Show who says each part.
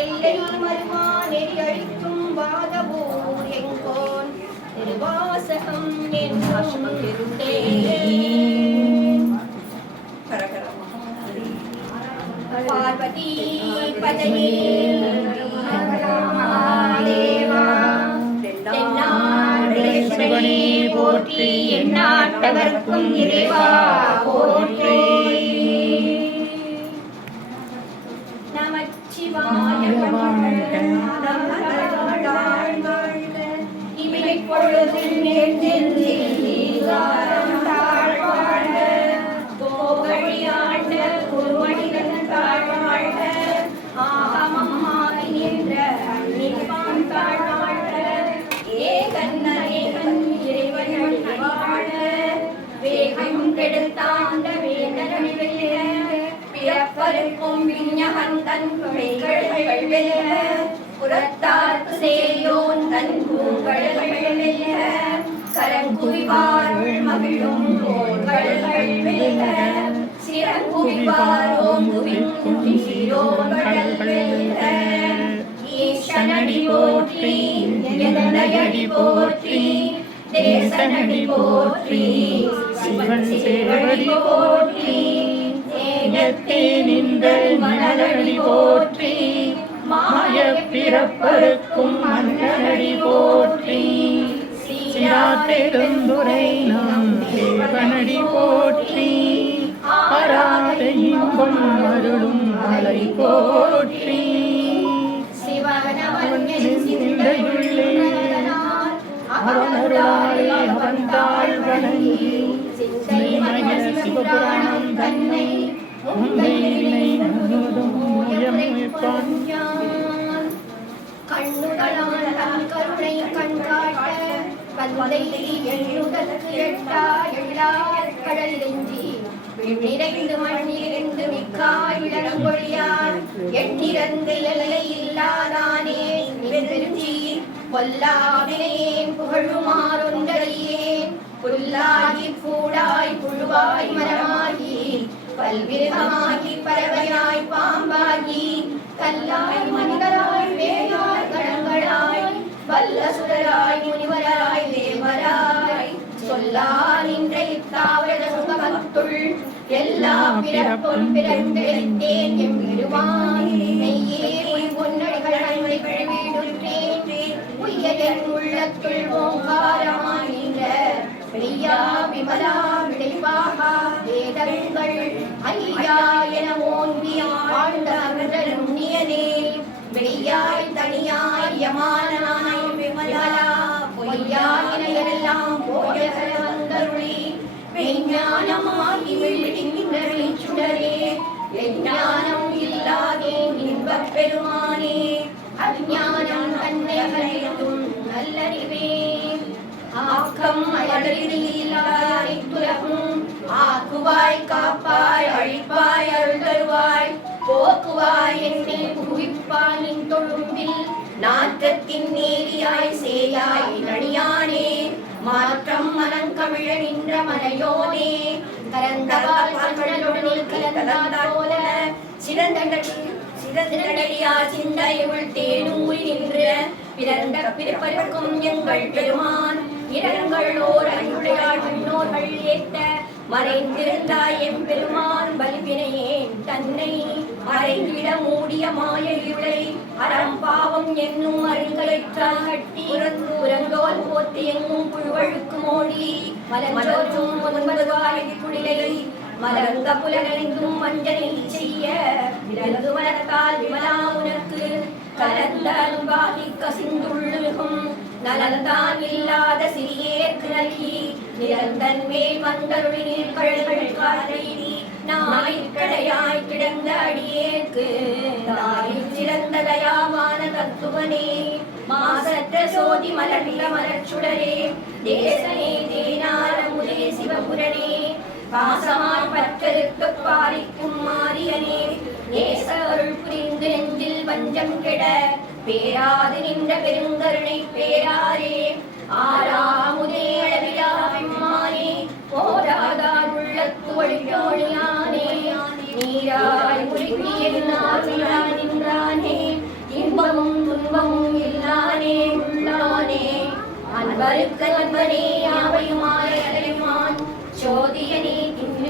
Speaker 1: எல்லை மருமா நெறி அழிக்கும் வாதவூர் எங்கோன். திருவாசகம் என்னும் பார்வதி பதனி தேவா. தென்னாடுடைய போற்றி எந்நாட்டவர்க்கும் இறைவா போற்றி. நமச்சிவாய வருக்கும் விஞ்ஞகன் தன் வெல்ல புறத்தார்க்கு சேயோன் தன் பூங்கடல்கள் வெல்ல கரங்குவிவார் மகிழும் போர்கள் வெல்ல சிறங்குவிவார் ஓங்குவின் வெல்ல ஈசனடி போற்றி போற்றி தேசனடி போற்றி சிவன் சேவடி போற்றி ஏகத்தே நின்ற மணலடி போற்றி மாய பிறப்பருக்கும் மன்னனடி போற்றி.
Speaker 2: சிராத்தெருந்துரை நாம் தேவனடி போற்றி ஆராத இன்பம் அருளும் மலை போற்றி.
Speaker 1: சிவனவன் என் சிந்தையுள்ளே
Speaker 2: அவன் தாழ் வணங்கி சிந்தைமய
Speaker 1: கண்ணுகளால் கருணை கண்காட்ட எட்டா நிறைந்து மண்ணிலிருந்து மிக்காய் எண்ணிறந்த எல்லை இல்லாதானே பெருஞ்சி புகழுமாறொன்றறியேன் புல்லாகி பூடாய் புழுவாய் மரமா பல்விருகமாகி பறவையாய் பாம்பாகி கல்லாய் மனிதராய் வேலாய் கடங்களாய் வல்ல சுடராய் முனிவராய் தேவராய் சொல்லால் இன்றை தாவரத சுகமத்துள் எல்லா பிறப்பும் பிறந்தெடுத்தேன் எம் விடுவான் நெய்யே உய் பொன்னடிகளை அன்பை வீடுற்றேன் உய்ய என் உள்ளத்துள் ஓங்காரமாய் நின்ற விமலா விளைவாகா வேதங்கள் ஐயா என ஓங்கி ஆழ்ந்த அகன்ற நுண்ணியனே வெய்யாய் தனியாய் யமானாய் விமலா பொய்யாயின எல்லாம் போய வந்தருளி. மெய்ஞானமாகி விழுகின்ற சுடரே. எஞ்ஞானம் இல்லாதே இன்பப் பெருமானே. அஞ்ஞானம் தன்னை அழைத்தும் நல்லறிவே. ஆக்கம் அழகிலாய் துலகும் போக்குவாய் என்னை புகுவிப்பாய் தொழும்பில் நாற்றத்தின் நேரியாய் சேயாய் நடியானே மாற்றம் மனங்கமிழ நின்ற மலையோனே. கரந்தவால் கடலுடனில் கலந்தால் போல சிறந்த சிறந்தடியா சிந்தையுள் தேனூறி நின்ற பிறந்த பிறப்பருக்கும் எங்கள் பெருமான் இரங்கள் ஓர் அன்புடையாள் மறைந்திருந்தாய் எம் பெருமான் பலிவினையேன் தன்னை மறைந்திட மூடிய மாய இருளை அறம் பாவம் என்னும் அருங்கலைற்றால் உரங்கோல் போத்து எங்கும் புழுவழுக்கு மோடி. மலஞ்சோற்றும் ஒன்பது வாயதி குடிலை மலர்ந்த புலனெங்கும் மஞ்சனை செய்ய விரலது மலத்தால் விமலா உனக்கு. கலந்த அன்பாகி கசிந்துள்ளுகும் நலந்தான் இல்லாத சிறியேற்கு நல்கி நிரந்தன் மேல் வந்தருளினில் கழுகள் காலைதி நாய்க்கடையாய் கிடந்த அடியேற்கு. தாய் சிறந்த தயாவான தத்துவனே மாசற்ற சோதி மலர்ந்த மலர்ச்சுடரே. தேசனே தேனார முதே சிவபுரனே. பாசமாய் பற்றறுத்து பாரிக்கும் மாரியனே. நேச அருள் புரிந்து நெஞ்சில் வஞ்சம் கெட. பேராது நின்ற பெருங்கருணை பேராரே. ஆறாமுதே நின்றானே இன்பமும் துன்பமும் இல்லானே உள்ளானே அன்பருக்கு அன்பனே யாவையுமாய் அலையுமான் சோதியனே